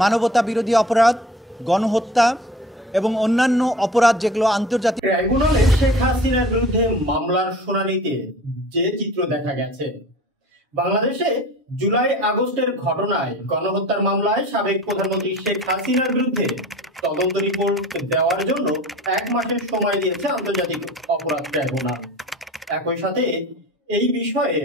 মানবতা বিরোধী অপরাধ, গণহত্যা এবং অন্যান্য অপরাধ যেগুলো আন্তর্জাতিক। ট্রাইব্যুনালে শেখ হাসিনার বিরুদ্ধে মামলার শুনানিতে যে চিত্র দেখা গেছে, বাংলাদেশে জুলাই আগস্টের ঘটনায় গণহত্যার মামলায় সাবেক প্রধানমন্ত্রী শেখ হাসিনার বিরুদ্ধে তদন্ত রিপোর্ট দেওয়ার জন্য 1 মাসের সময় দিয়েছে আন্তর্জাতিক অপরাধ ট্রাইব্যুনাল। একই সাথে এই বিষয়ে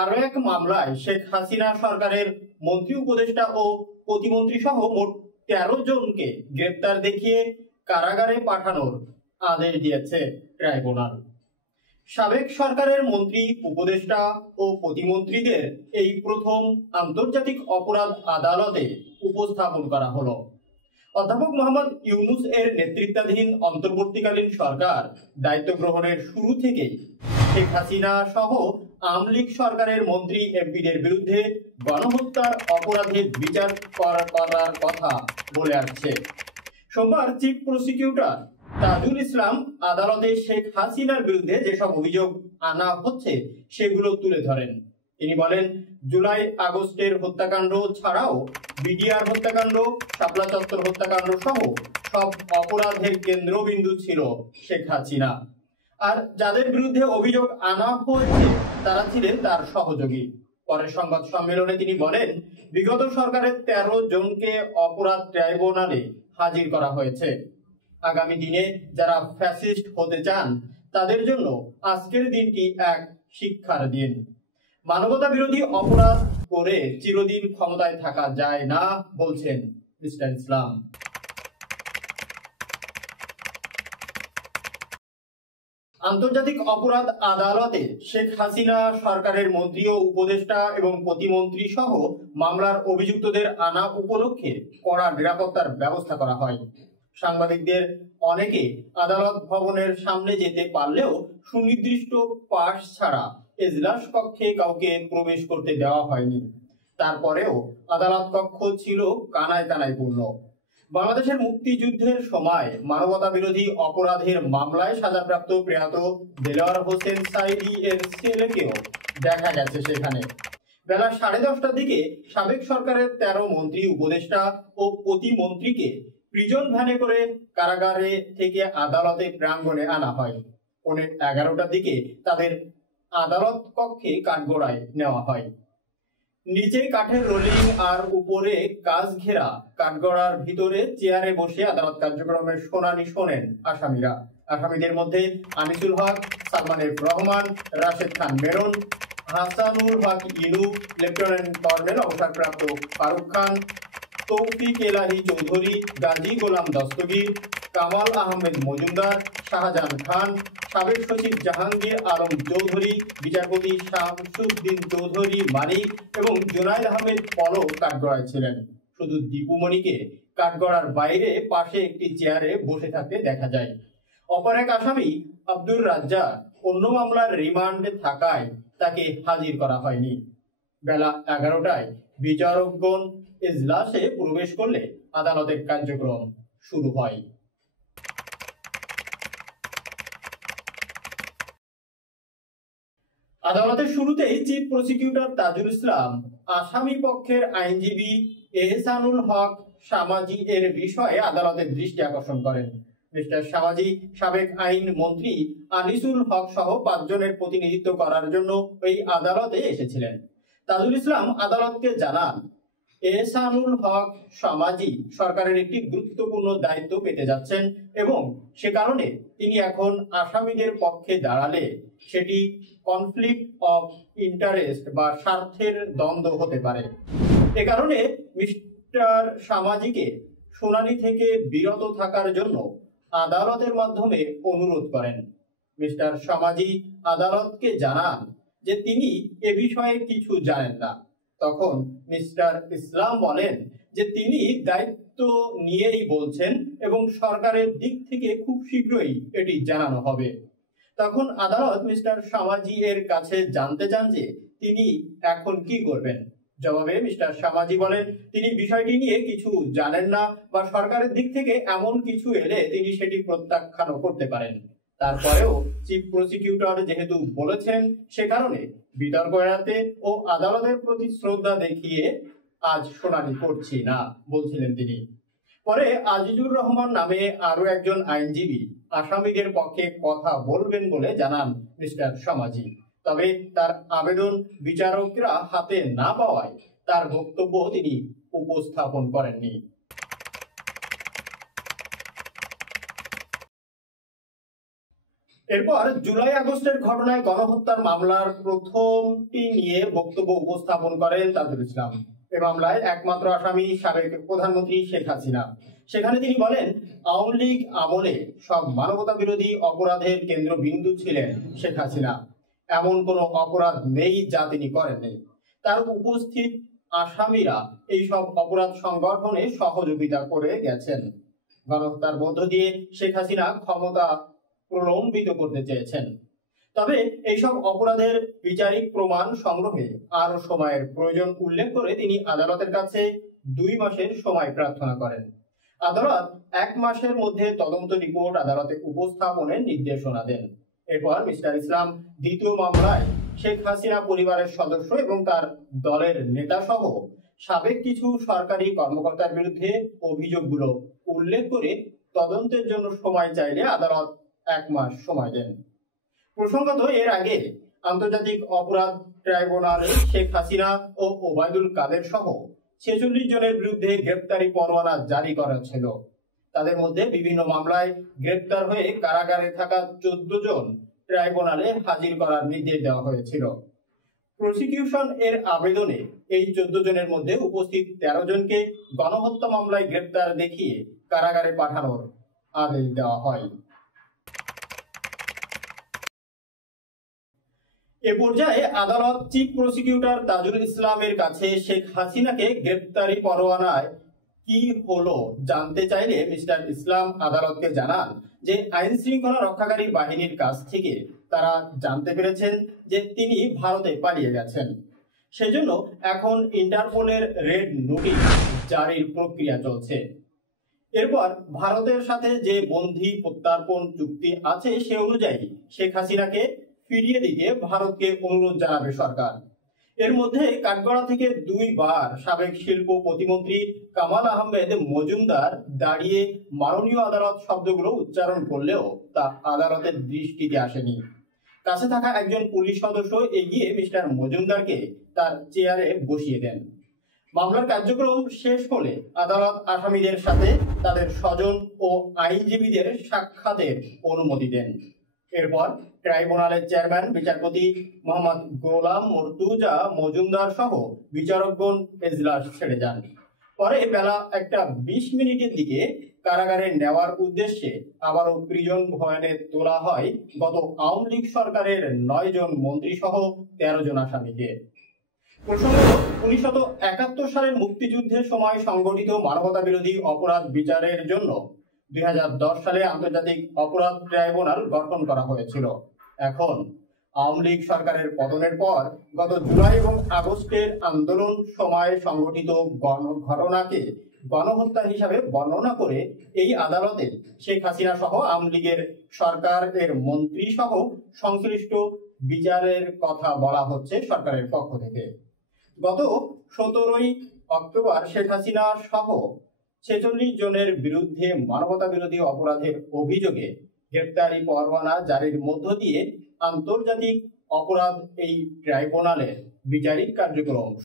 আরো এক মামলায় শেখ হাসিনা সরকারের মন্ত্রী, উপদেষ্টা ও প্রতিমন্ত্রী সহ মোট 13 জনকে গ্রেপ্তার দেখিয়ে কারাগারে পাঠানোর আদেশ দিয়েছে ট্রাইব্যুনাল। সাবেক সরকারের মন্ত্রী, উপদেষ্টা ও প্রতিমন্ত্রীদের এই প্রথম আন্তর্জাতিক অপরাধ আদালতে উপস্থাপন করা হলো। অধ্যাপক মোহাম্মদ ইউনূস এর নেতৃত্বাধীন অন্তর্বর্তীকালীন সরকার দায়িত্ব গ্রহণের শুরু থেকেই শেখ হাসিনা সহ আওয়ামী লীগ সরকারের মন্ত্রী, এমপিদের বিরুদ্ধে গণহত্যার অপরাধের বিচার করার কথা বলে আসছে। সোমবার চিফ প্রসিকিউটর তাজুল ইসলাম আদালতে শেখ হাসিনার বিরুদ্ধে যেসব অভিযোগ আনা হচ্ছে সেগুলো তুলে ধরেন। তিনি বলেন, জুলাই আগস্টের হত্যাকাণ্ড ছাড়াও বিডিআর হত্যাকাণ্ড, শাপলা চত্বর হত্যাকাণ্ড সহ সব অপরাধের কেন্দ্রবিন্দু ছিল শেখ হাসিনা। আর যাদের বিরুদ্ধে অভিযোগ আনা হয়েছে তারা ছিলেন তার সহযোগী। পরে সংবাদ সম্মেলনে তিনি বলেন, বিগত সরকারের 13 জনকে অপরাধ ট্রাইব্যুনালে হাজির করা হয়েছে। আগামী দিনে যারা ফ্যাসিস্ট হতে চান তাদের জন্য আজকের দিনটি এক শিক্ষার দিন। মানবতা বিরোধী অপরাধ করে চিরদিন ক্ষমতায় থাকা যায় না, বলছেন মিস্টার ইসলাম। আন্তর্জাতিক অপরাধ আদালতে শেখ হাসিনা সরকারের মন্ত্রী ও উপদেষ্টা এবং প্রতিমন্ত্রী সহ মামলার অভিযুক্তদের আনা উপলক্ষে কড়া নিরাপত্তার ব্যবস্থা করা হয়। সাংবাদিকদের অনেকে আদালত ভবনের সামনে যেতে পারলেও সুনির্দিষ্ট পাস ছাড়া এজলাস কক্ষে কাউকে প্রবেশ করতে দেওয়া হয়নি। তারপরেও আদালত কক্ষ ছিল কানায় কানায় পূর্ণ। বাংলাদেশের মুক্তিযুদ্ধের সময় মানবতা বিরোধী অপরাধের মামলায় সাজাপ্রাপ্ত প্রয়াত দেলোয়ার হোসেন সাঈদী এর ছেলেকেও দেখা গেছে সেখানে। বেলা 10:30টার দিকে সাবেক সরকারের 13 মন্ত্রী, উপদেষ্টা ও প্রতিমন্ত্রীকে প্রিজন ভ্যানে করে কারাগারে থেকে আদালতে প্রাঙ্গণে আনা হয়। 11:30টার দিকে তাদের আদালত কক্ষে কাঠগড়ায় নেওয়া হয়। নিচে কাঠের রোলিং আর উপরে কাঁচ ঘেরা কাঠগড়ার ভিতরে চেয়ারে বসে আদালত কার্যক্রমের শুনানি শোনেন আসামিরা। আসামিদের মধ্যে আনিসুল হক, সালমান এফ রহমান, রাশেদ খান মেরন, হাসানুল হক ইনু, লেফটেন্যান্ট কর্নেল অবসরপ্রাপ্ত ফারুক খান, তৌফিক এলাহি চৌধুরী, গাজী গোলাম দস্তগীর, কামাল আহমেদ মজুমদার, শাহজাহান খান, সাবেক সচিব জাহাঙ্গীর আলম চৌধুরী, বিচারপতি শামসুদ্দিন চৌধুরী মানিক এবং জুনাইদ আহমেদ পলক কাঠগড়ায় ছিলেন। শুধু দীপুমণিকে কাঠগড়ার বাইরে পাশে একটি চেয়ারে বসে থাকতে দেখা যায়। অপর এক আসামি আব্দুর রাজ্জাক অন্য মামলার রিমান্ডে থাকায় তাকে হাজির করা হয়নি। বেলা 11টায় বিচারকগণ এজলাসে প্রবেশ করলে আদালতের কার্যক্রম শুরু হয়। আদালতের শুরুতেই চিফ প্রসিকিউটর তাজুল ইসলাম আসামি পক্ষের আইনজীবী এহসানুল হক সামাজি এর বিষয়ে আদালতের দৃষ্টি আকর্ষণ করেন। মিস্টার সামাজি সাবেক আইন মন্ত্রী আনিসুল হক সহ 5 জনের প্রতিনিধিত্ব করার জন্য এই আদালতে এসেছিলেন। তাজুল ইসলাম আদালতকে জানান, এহসানুল হক সামাজি সরকারের একটি গুরুত্বপূর্ণ দায়িত্ব পেতে যাচ্ছেন এবং সে কারণে তিনি এখন আসামিদের পক্ষে দাঁড়ালে সেটি কনফ্লিক্ট অফ ইন্টারেস্ট বা স্বার্থের দ্বন্দ্ব হতে পারে। এ কারণে মিস্টার সামাজিকে শুনানি থেকে বিরত থাকার জন্য আদালতের মাধ্যমে অনুরোধ করেন। মিস্টার সামাজি আদালতকে জানান যে তিনি এ বিষয়ে কিছু জানেন না। তখন মিস্টার ইসলাম বলেন যে তিনি দায়িত্ব নিয়েই বলছেন এবং সরকারের দিক থেকে খুব শীঘ্রই এটি জানানো হবে। তখন আদালত মিস্টার সামাজি এর কাছে জানতে চান যে তিনি এখন কি করবেন। জবাবে মিস্টার সামাজি বলেন তিনি বিষয়টি নিয়ে কিছু জানেন না বা সরকারের দিক থেকে এমন কিছু এলে তিনি সেটি প্রত্যাখ্যানও করতে পারেন। তারপরেও চিফ প্রসিকিউটর যেহেতু বলেছেন সে কারণে বিতর্ক এড়াতে ও আদালতের প্রতি শ্রদ্ধা দেখিয়ে আজ শুনানি করছি না বলছিলেন তিনি। পরে আজিজুর রহমান নামে আরো একজন আইনজীবী আসামিদের পক্ষে কথা বলবেন বলে জানান মিস্টার সমাজি। তবে তার আবেদন বিচারকরা হাতে না পাওয়ায় তার বক্তব্য তিনি উপস্থাপন করেননি। এরপর জুলাই আগস্টের ঘটনায় গণহত্যার মামলার প্রথমটি নিয়ে বক্তব্য উপস্থাপন করেন তাজুল ইসলাম। এ মামলায় একমাত্র আসামি সাবেক প্রধানমন্ত্রী শেখ হাসিনা। সেখানে তিনি বলেন, আওয়ামী লীগ আমলে সব মানবতা বিরোধী অপরাধের কেন্দ্রবিন্দু ছিলেন শেখ হাসিনা। এমন কোনো অপরাধ নেই যা তিনি করেননি। তার উপস্থিত আসামিরা এই সব অপরাধ সংগঠনে সহযোগিতা করে গেছেন। গণহত্যার মধ্য দিয়ে শেখ হাসিনা ক্ষমতা প্রলম্বিত করতে চেয়েছেন। তবে এইসব অপরাধের বিচারিক প্রমাণ সংগ্রহে আরো সময়ের প্রয়োজন উল্লেখ করে তিনি আদালতের কাছে 2 মাসের সময় প্রার্থনা করেন। আদালত 1 মাসের মধ্যে তদন্ত রিপোর্ট আদালতে উপস্থাপনের নির্দেশনা দেন। এরপর মিস্টার ইসলাম দ্বিতীয় মামলায় শেখ হাসিনা পরিবারের সদস্য এবং তার দলের নেতা সহ সাবেক কিছু সরকারি কর্মকর্তার বিরুদ্ধে অভিযোগগুলো উল্লেখ করে তদন্তের জন্য সময় চাইলে আদালত 1 মাস সময় দেন। প্রসঙ্গত, এর আগে আন্তর্জাতিক অপরাধ ট্রাইব্যুনালে শেখ হাসিনা ও ওবায়দুল কাদের সহ 46 জনের বিরুদ্ধে গ্রেপ্তারি পরোয়ানা জারি করা ছিল। তাদের মধ্যে বিভিন্ন মামলায় গ্রেপ্তার হয়ে কারাগারে থাকা 14 জন ট্রাইব্যুনালে হাজির করার নির্দেশ দেওয়া হয়েছিল। প্রসিকিউশন এর আবেদনে এই 14 জনের মধ্যে উপস্থিত 13 জনকে গণহত্যা মামলায় গ্রেপ্তার দেখিয়ে কারাগারে পাঠানোর আদেশ দেওয়া হয়। এ পর্যায়ে আদালত চিফ প্রসিকিউটর তাজুল ইসলামের কাছে শেখ হাসিনাকে গ্রেপ্তারি পরোয়ানায় কি হলো জানতে চাইলে মিস্টার ইসলাম আদালতকে জানান যে আইন শৃঙ্খলা রক্ষাকারী বাহিনীর কাছ থেকে তারা জানতে পেরেছেন যে তিনি ভারতে পালিয়ে গেছেন। সেজন্য এখন ইন্টারপোলের রেড নোটিশ জারির প্রক্রিয়া চলছে। এরপর ভারতের সাথে যে বন্দী প্রত্যার্পণ চুক্তি আছে সে অনুযায়ী শেখ হাসিনাকে ফিরিয়ে দিতে ভারতকে অনুরোধ জানাবে সরকার। এর মধ্যে কাঠগড়া থেকে 2 বার সাবেক শিল্প প্রতিমন্ত্রী কামাল আহমেদ মজুমদার দাঁড়িয়ে মাননীয় আদালত শব্দগুলো উচ্চারণ করলেও তা আদালতের দৃষ্টিতে আসেনি। কাছে থাকা একজন পুলিশ সদস্য এগিয়ে মিস্টার মজুমদারকে তার চেয়ারে বসিয়ে দেন। মামলার কার্যক্রম শেষ হলে আদালত আসামিদের সাথে তাদের স্বজন ও আইনজীবীদের সাক্ষাতের অনুমতি দেন। এরপর ট্রাইব্যুনালের চেয়ারম্যান বিচারপতি মোহাম্মদ গোলাম মর্তুজা মজুমদার সহ বিচারকগণ এজলাস ছেড়ে যান। পরে বেলা 1:20 দিকে কারাগারে নেওয়ার উদ্দেশ্যে আবারও প্রিজন ভ্যানে তোলা হয় গত আওয়ামী লীগ সরকারের 9 জন মন্ত্রী সহ 13 জন আসামিকে। প্রসঙ্গত, 1971 সালের মুক্তিযুদ্ধের সময় সংগঠিত মানবতা বিরোধী অপরাধ বিচারের জন্য 2010 সালে আন্তর্জাতিক অপরাধ ট্রাইব্যুনাল গঠন করা হয়েছিল। এখন আওয়ামী লীগ সরকারের পতনের পর গত জুলাই এবং আগস্টের আন্দোলন সময়ে সংগঠিত ঘটনাকে গণহত্যা হিসাবে বর্ণনা করে এই আদালতে শেখ হাসিনা সহ আওয়ামী লীগের সরকারের মন্ত্রী সহ সংশ্লিষ্ট বিচারের কথা বলা হচ্ছে সরকারের পক্ষ থেকে। গত 17 অক্টোবর শেখ হাসিনা সহ 46 জনের বিরুদ্ধে মানবতা বিরোধী অপরাধের অভিযোগে গ্রেপ্তারি পরোয়ানা জারির মধ্য দিয়ে আন্তর্জাতিক অপরাধ এই ট্রাইব্যুনালের বিচারিক কার্যক্রম